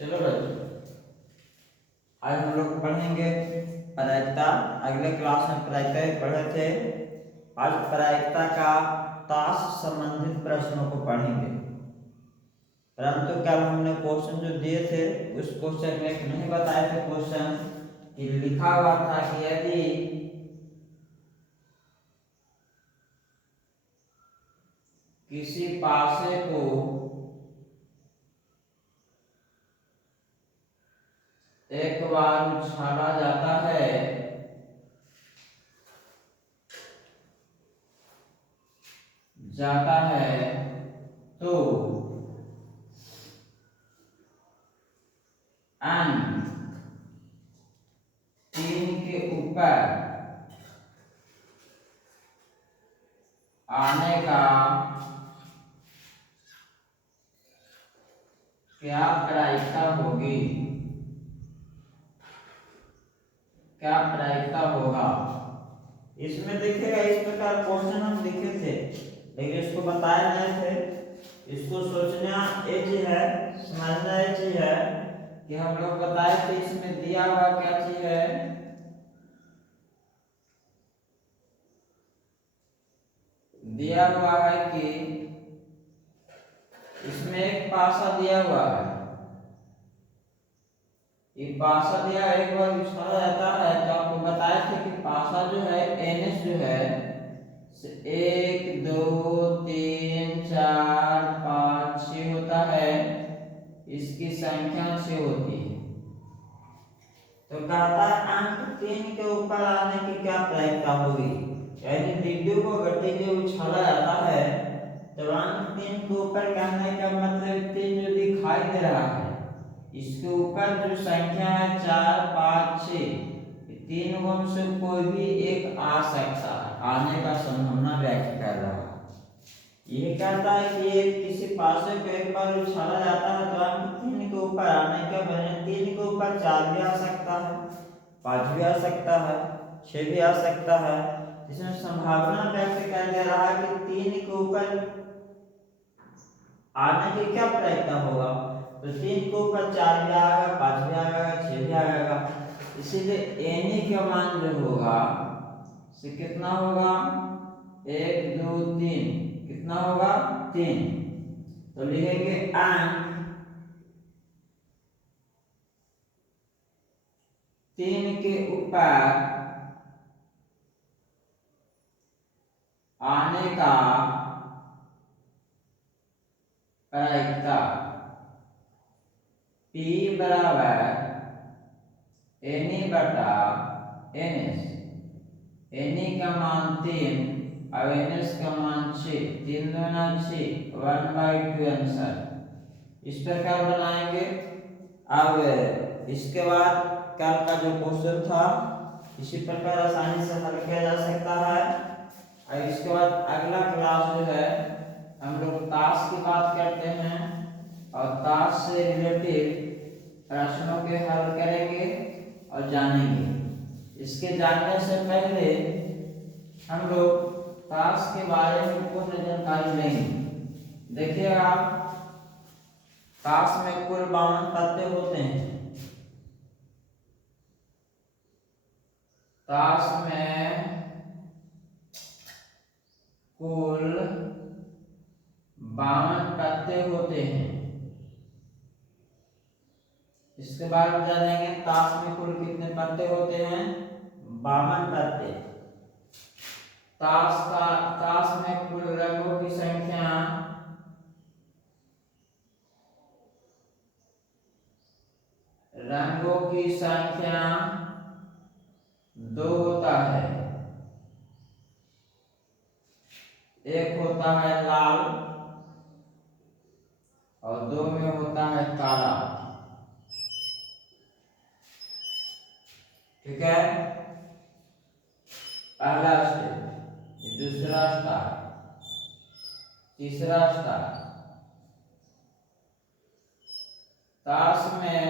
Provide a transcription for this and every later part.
चलो बच्चों, आज हम लोग पढ़ेंगे प्रायिकता। अगले क्लास में प्रायिकता पढ़े थे। आज प्रायिकता का ताश संबंधित प्रश्नों को पढ़ेंगे। परंतु कल हमने क्वेश्चन जो दिए थे उस क्वेश्चन में नहीं बताए थे क्वेश्चन कि लिखा हुआ था कि यदि किसी पासे को एक बार उछाला जाता है तो n 3 के ऊपर आने का क्या प्रायिकता होगी, क्या प्रायिकता होगा। इसमें देखिएगा इस प्रकार क्वेश्चन हम लिखे थे लेकिन इसको बताए नहीं थे। इसको सोचना ये चीज है, समझना ये चीज है कि हम लोग बताए थे इसमें दिया हुआ क्या चीज है। दिया हुआ है कि इसमें एक पासा दिया हुआ है। ये पासा दिया एक बार उछाला जाता है तो आपको बताए थे कि पासा जो है एनएस जो है 1 2 3 4 5 6 होता है। इसकी संख्या 6 होती है। तो कहता है अंक 3 के ऊपर आने की क्या प्रायिकता होगी। यानी बिंदु को गति से उछाला जाता है तो अंक 3 के ऊपर कहने का मतलब 3 जो दिखाई दे रहा है इसके ऊपर जो संख्या है 4 5 6 तीन में से कोई भी एक आ सकता है, आने का संभावना व्यक्त कर रहा है। यह कहता है कि किसी पासे को एक बार उछाला जाता है तो अंक 3 के ऊपर आने के बजाय 3 के ऊपर 4 भी आ सकता है, 5 भी आ सकता है, 6 भी आ सकता है। इसमें संभावना व्यक्त कर दे रहा है कि 3 के ऊपर आने की क्या प्रायिकता होगा। तो 3 के ऊपर 4 भी आएगा, 5 भी आएगा, 6 भी आएगा। इसीलिए एन का मान जो होगा से कितना होगा 1 2 3 कितना होगा 3। तो लिखेंगे अंक 3 के ऊपर आने का प्रायिकता P बराबर एन बटा एनएस। एन का मान 3 और एनएस का मान 6, 3 दूना 6, 1/2 आंसर। इस प्रकार बनाएंगे। अब इसके बाद कल का जो क्वेश्चन था इसी प्रकार आसानी से हल किया जा सकता है। और इसके बाद अगला क्लास जो है हम लोग ताश की बात करते हैं और ताश से रिलेटेड प्रश्नों के हल करेंगे और जानेंगे। इसके जानने से पहले हम लोग ताश के बारे में पूर्ण जानकारी लेंगे। देखिए आप, ताश में कुल 52 पत्ते होते हैं। ताश में कुल 52 पत्ते होते हैं। इसके बाद हम जानेंगे ताश में कुल कितने पत्ते होते हैं, 52 पत्ते। ताश में कुल रंगों की संख्या दो होता है। एक होता है लाल और दो में होता है काला। ठीक है, पहला स्टेप। दूसरा स्टार, तीसरा स्टार। ताश में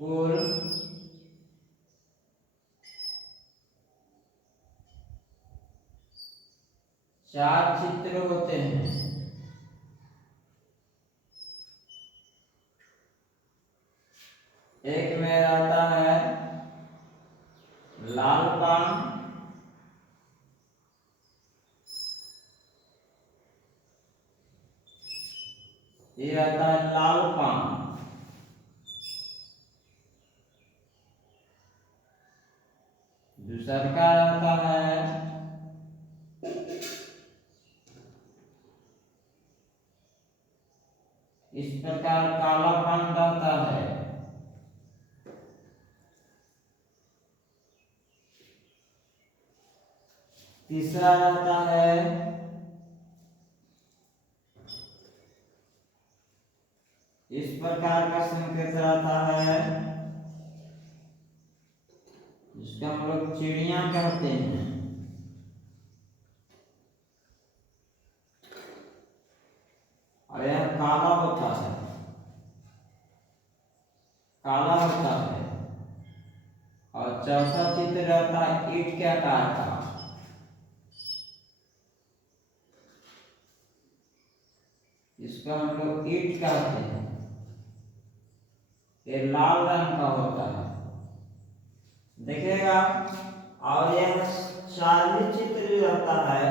कुल 4 चित्र होते हैं। एक में रहता है लाल पान, ये रहता है लाल पान। दूसरा का रहता है इस प्रकार काला पान रहता है। तीसरा रहता है इस प्रकार का संकेत रहता है, जिसको हम लोग चिड़िया कहते हैं। और यह काला होता है, काला होता है। और चौथा चित्र रहता है ईंट के आकार का, इसको हम लोग ईंट कहते हैं। ये लाल रंग का होता है, देखिएगा। और यह चारों चित्र जो रहता है,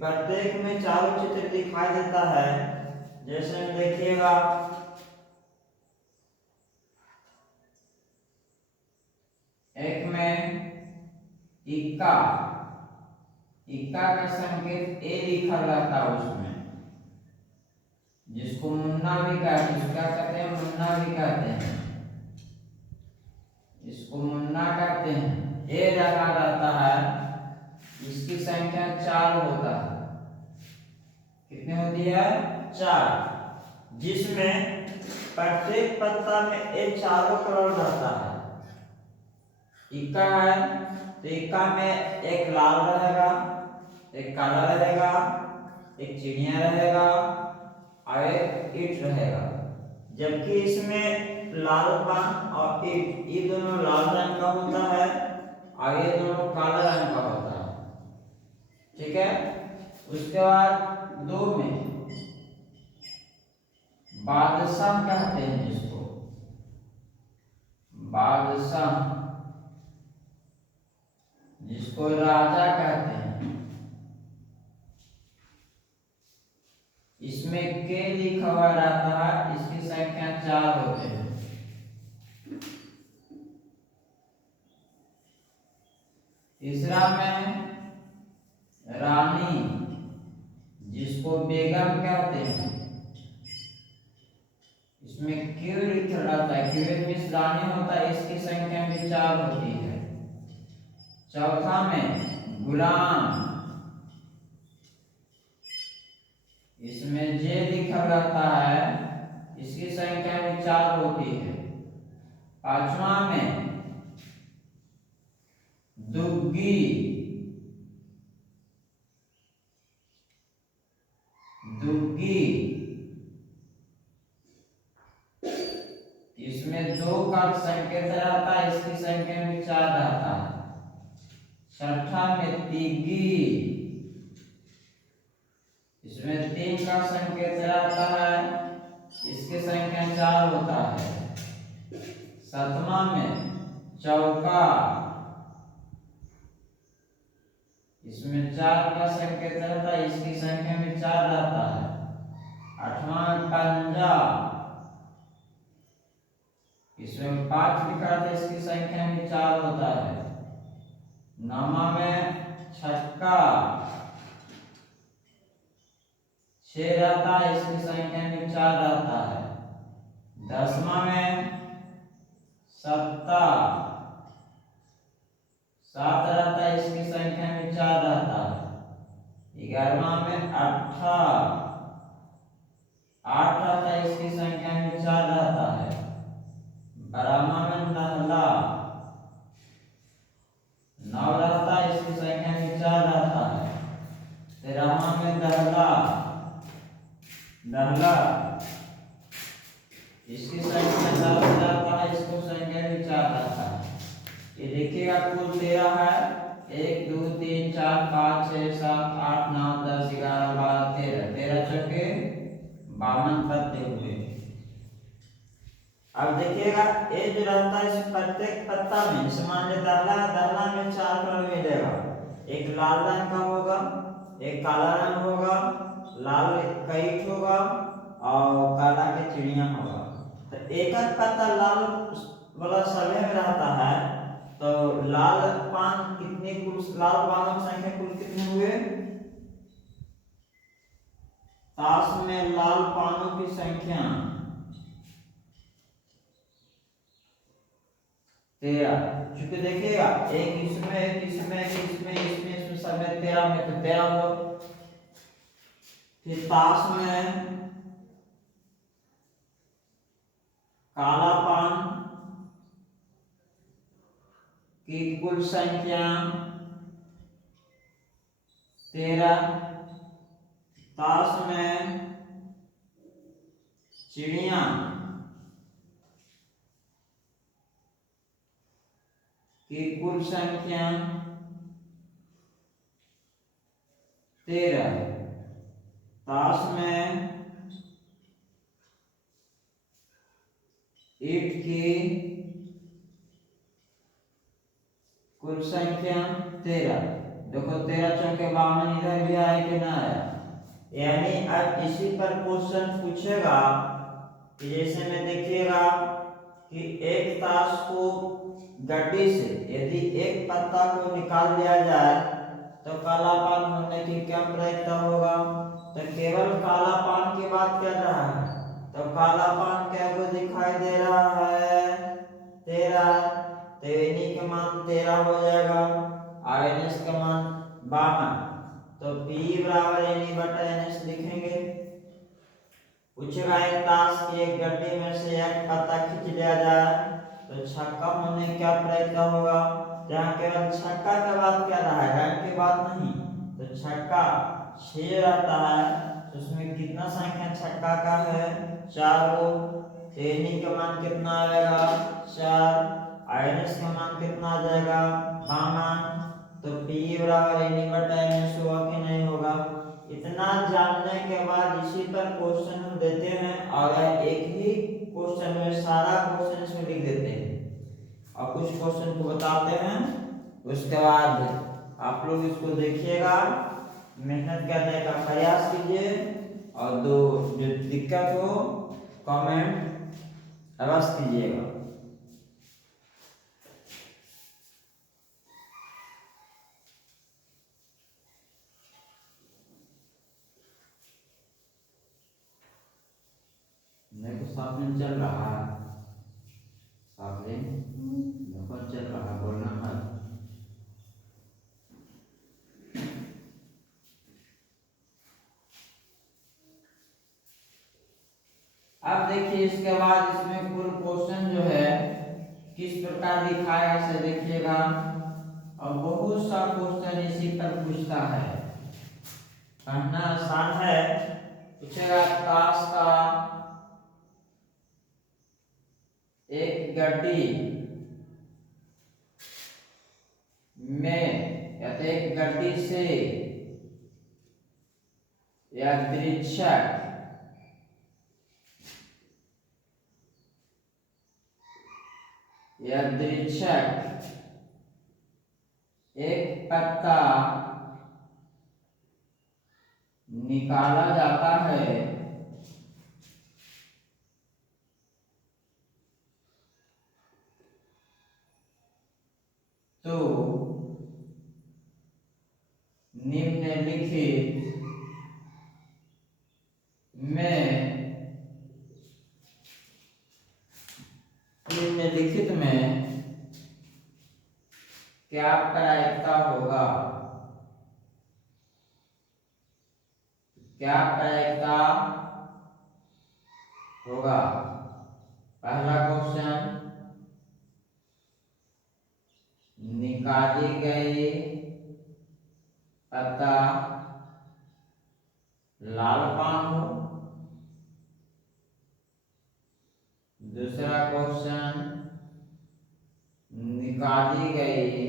प्रत्येक में चारों चित्र दिखाई देता है। जैसे देखिएगा, एक में इक्का, इक्का का संकेत ए लिखा रहता है उसमें, जिसको मुन्ना भी कहते हैं, क्या कहते हैं, मुन्ना भी कहते हैं, इसको मुन्ना कहते हैं। ए लगा रहता है, इसकी संख्या 4 होता है। कितनी होती है? 4, जिसमें प्रत्येक पत्ता में ए चारों कलर रहता है। इक्का है तो इक्का में एक लाल रहेगा, एक काला रहेगा, एक चिड़िया रहेगा और एक ईंट रहेगा। जबकि इसमें लाल पान और ईंट, ये दोनों लाल रंग का होता है और ये दोनों काला रंग का होता है। ठीक है। उसके बाद 2 में बादशाह कहते हैं, जिसको बादशाह, जिसको राजा कहते हैं। इसमें के लिखा हुआ रहता है, इसकी संख्या 4 होते हैं। तीसरा में रानी, जिसको बेगम कहते हैं। इसमें क्यों लिखा रहता है, क्यों में रानी होता है, इसकी संख्या भी 4 होती है। चौथा में गुलाम, इसमें जे लिखा रहता है, इसकी संख्या भी 4 होती है। पांचवा में दुग्गी, दुग्गी, इसमें 2 का संकेत रहता है, इसकी संख्या भी 4 रहता है। छठा में तिग्गी, इसमें 3 का संकेत रहता है, इसकी संख्या 4 होता है। सातवां में चौका, इसमें 4 का संकेत रहता है, इसकी संख्या भी 4 रहता है। आठवां में पंजा, इसमें 5 लिखा था, इसकी संख्या भी 4 होता है। नौवां में छक्का, 6 रहता है, इसकी संख्या भी 4 रहता है। 10वां में सत्ता, 7 रहता है, इसकी संख्या भी 4 रहता है। 11वां में अट्ठा, 8 रहता है, इसकी संख्या भी 4 रहता है। 12वां में नहला, 9 रहता है, इसकी संख्या भी 4 रहता है। 13वां में दहला, दहला, इसकी संख्या 4 रहता है, इसको संख्या भी 4 रहता है। ये देखिएगा कुल 13 है, 1 2 3 4 5 6 7 8 9 10 11 12 13, 13 चौके 52 पत्ते हुए। अब देखिएगा ये जो रहता है इस प्रत्येक पत्ता में, जैसे मान लीजिए दाहला दाहला में 4 कलर मिलेगा, एक लाल रंग का होगा, एक काला रंग होगा, लाल कईट होगा और काला के चिड़िया होगा। तो एक एक पत्ता लाल वाला समय में रहता है, तो लाल पान कितने कुल, लाल पानों की संख्या कुल कितने हुए? ताश में लाल पानों की संख्या 13। चूंकि देखिएगा एक इसमें एक इसमें एक इसमें इसमें इसमें सब में 13 में, तो 13 हुआ। फिर ताश में काला पान की कुल संख्या 13। ताश में चिड़िया की कुल संख्या 13। ताश में ईंट की कुल संख्या 13। देखो 13 चौके 52, इधर भी आया कि ना आया? यानी अब इसी पर क्वेश्चन पूछेगा कि जैसे में देखिएगा कि एक ताश को गड्डी से यदि एक पत्ता को निकाल दिया जाए तो कालापन होने की क्या प्रयत्न होगा? तो केवल कालापन की बात कर रहा है, तो कालापन क्या को दिखाई दे रहा है? 13। तो इन्हीं का मान 13 हो जाएगा, आयनस का मान 52। तो P बराबर एन बटा एन लिखेंगे। पूछेगा एक ताश की एक गड्डी में से एक पत्ता खींच लिया जाए तो छक्का होने क्या प्रयत्न होगा? जहाँ केवल छक्का का बात कर रहा है, रन की बात नहीं। तो छक्का 6 रहता है, तो उसमें कितना संख्या छक्का का है? 4 गो। तेनी का मान कितना आएगा? 4। आयनस का मान कितना आ जाएगा? 52। तो P बराबर एन बटा एन होगा कि नहीं होगा? इतना जानने के बाद इसी पर क्वेश्चन हम देते हैं, और एक ही क्वेश्चन में सारा क्वेश्चन इसमें लिख देते हैं और कुछ क्वेश्चन को बताते हैं। उसके बाद आप लोग इसको देखिएगा, मेहनत करने का प्रयास कीजिए और जो दिक्कत हो कमेंट अवश्य कीजिएगा। मेरे को साथ में चल रहा है, साथ में देखो चल रहा, बोलना मत। अब देखिए इसके बाद इसमें कुल क्वेश्चन जो है किस प्रकार दिखाया इसे देखिएगा, और बहुत सा क्वेश्चन इसी पर पूछता है। पढ़ना आसान है। पूछेगा ताश का एक गड्डी में या तो एक गड्डी से यादृच्छिक एक पत्ता निकाला जाता है तो निम्नलिखित में क्या प्रायिकता होगा? क्या प्रायिकता होगा? पहला क्वेश्चन, निकाली गई पत्ता लाल पान हो। दूसरा क्वेश्चन, निकाली गई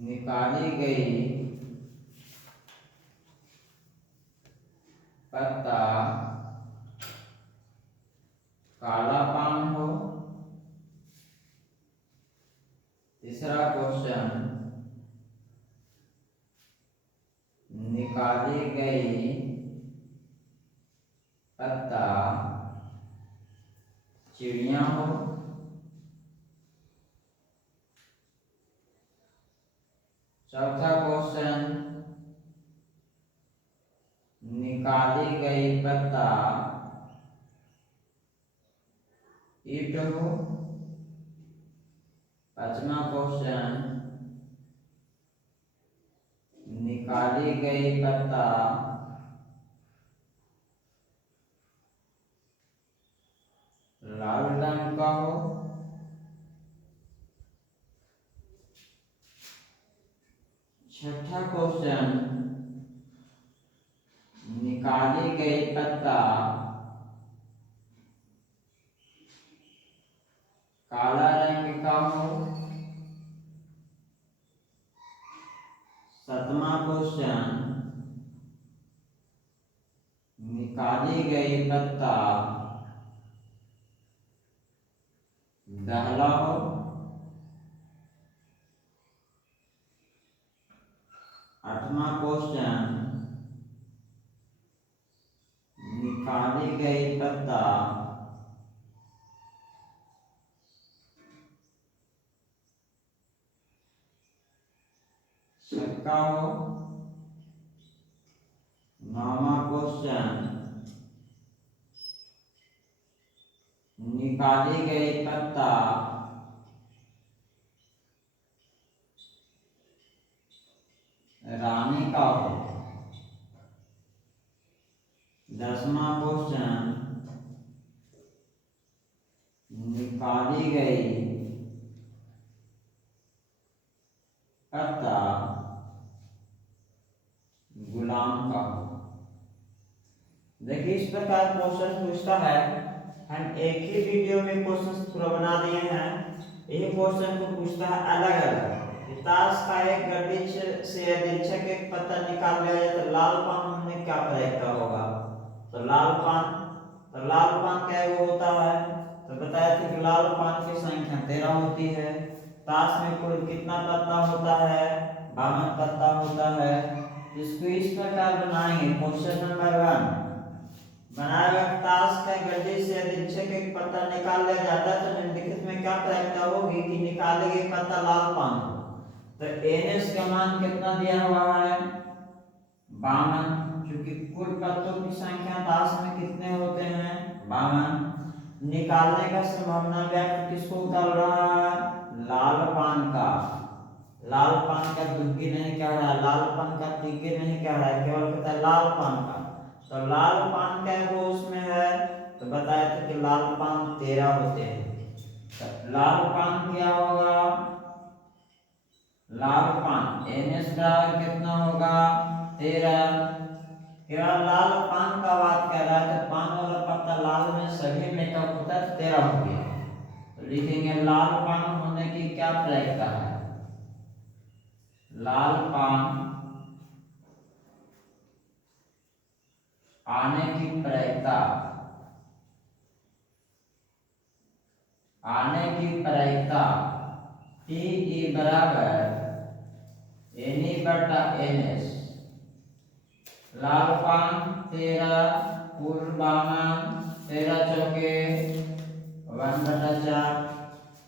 निकाली गई पत्ता काला पान हो। तीसरा क्वेश्चन, निकाली गई पत्ता चिड़िया हो। चौथा क्वेश्चन, निकाली गई पत्ता ईट हो। पांचवा क्वेश्चन, निकाली गई पत्ता लाल रंग का हो। छठा क्वेश्चन, निकाली गई पत्ता काला रंग का हो। सातवां क्वेश्चन, निकाली गई पत्ता दहला हो। आठवां क्वेश्चन, निकाली गई पत्ता छक्का हो। नौवां क्वेश्चन, निकाली गई पत्ता रानी का हो। 10वां क्वेश्चन, निकाली गई पत्ता गुलाम का हो। देखिए इस प्रकार क्वेश्चन पूछता है। हम एक ही वीडियो में क्वेश्चन पूरा बना दिए हैं। यही क्वेश्चन को पूछता है अलग अलग। ताश का एक गड्डी से यदि एक पत्ता निकाल लिया जाए तो लाल पान में क्या प्रयोगता होगा। तो लाल पान क्या वो होता है। तो बताया था कि लाल पान की संख्या 13 होती है। ताश में कुल कितना पत्ता होता है, 52 पत्ता होता है। इसको इस प्रकार बनाएंगे। क्वेश्चन नंबर 1, बनाएगा ताश का गड्डी से यदि एक पत्ता निकाल लिया जाता है तो निम्नलिखित में क्या प्रयोगता होगी कि निकाले गए पत्ता लाल पान हो। तो एनएस का मान कितना दिया हुआ है, 52। क्योंकि कुल पत्तों की संख्या ताश में कितने होते हैं, 52। निकालने का संभावना व्यक्त किसको कर रहा है, लाल पान का। लाल पान का दुग्गी नहीं कह रहा है, लाल पान का तिग्गी नहीं कह रहा है, केवल कहता है लाल पान का। तो लाल पान का वो उसमें है। तो बताया था कि लाल पान 13 होते हैं। तो लाल पान क्या होगा, लाल पान एनएस बराबर कितना होगा, 13। केवल लाल पान का बात कर रहा है तो पान वाला पत्ता लाल में सभी में कब होता है, 13 हो गया। तो लिखेंगे लाल पान होने की क्या प्रयोगता है, लाल पान आने की प्रयोगता, आने की प्रयोगता टी बराबर एनी बटा एनएस। लाल पान 13, कुल 52, 13 चौके 1/4।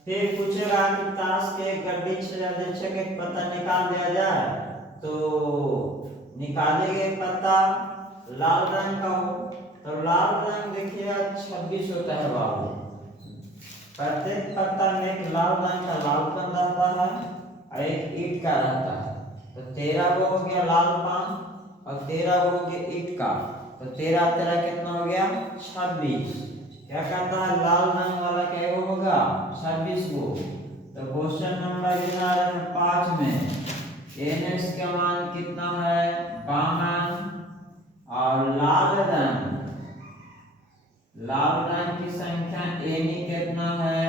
फिर पूछेगा कि ताश के गड्डी से एक पत्ता निकाल दिया जाए तो निकाले गए पत्ता लाल रंग का हो। तो लाल रंग देखिएगा 26 होता है बाबू। प्रत्येक पत्ता में एक लाल रंग का लालपन रहता है और एक ईट का रहता है। तो 13 वो हो गया लाल पान और 13 वो हो गया ईट का। तो 13 13 कितना हो गया, 26। क्या कहता है, लाल रंग वाला क्या वो होगा, 26 वो। तो क्वेश्चन नंबर 5 में एनएस का मान कितना है, 52। और लाल रंग की संख्या एनी कितना है,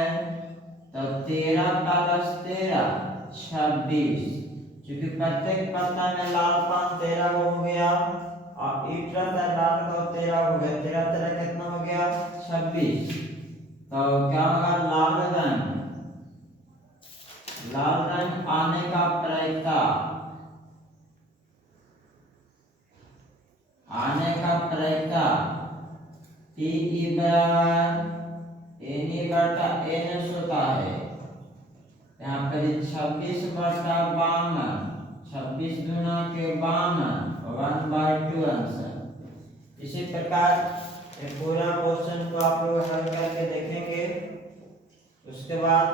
तो 13 + 13 26। क्योंकि प्रत्येक पत्ता में लाल पान 13 हो गया और ईट रहता है लाल का 13 हो गया, 13 13 कितना हो गया 26। तो क्या होगा लाल रंग आने का प्रायिकता, टी ई बराबर एन ई बटा एन एस होता है। यहाँ पर 26/52, 26 गुना के 52, 1/2 आंसर। इसी प्रकार ये पूरा क्वेश्चन को आप लोग हल करके देखेंगे। उसके बाद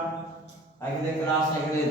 अगले क्लास अगले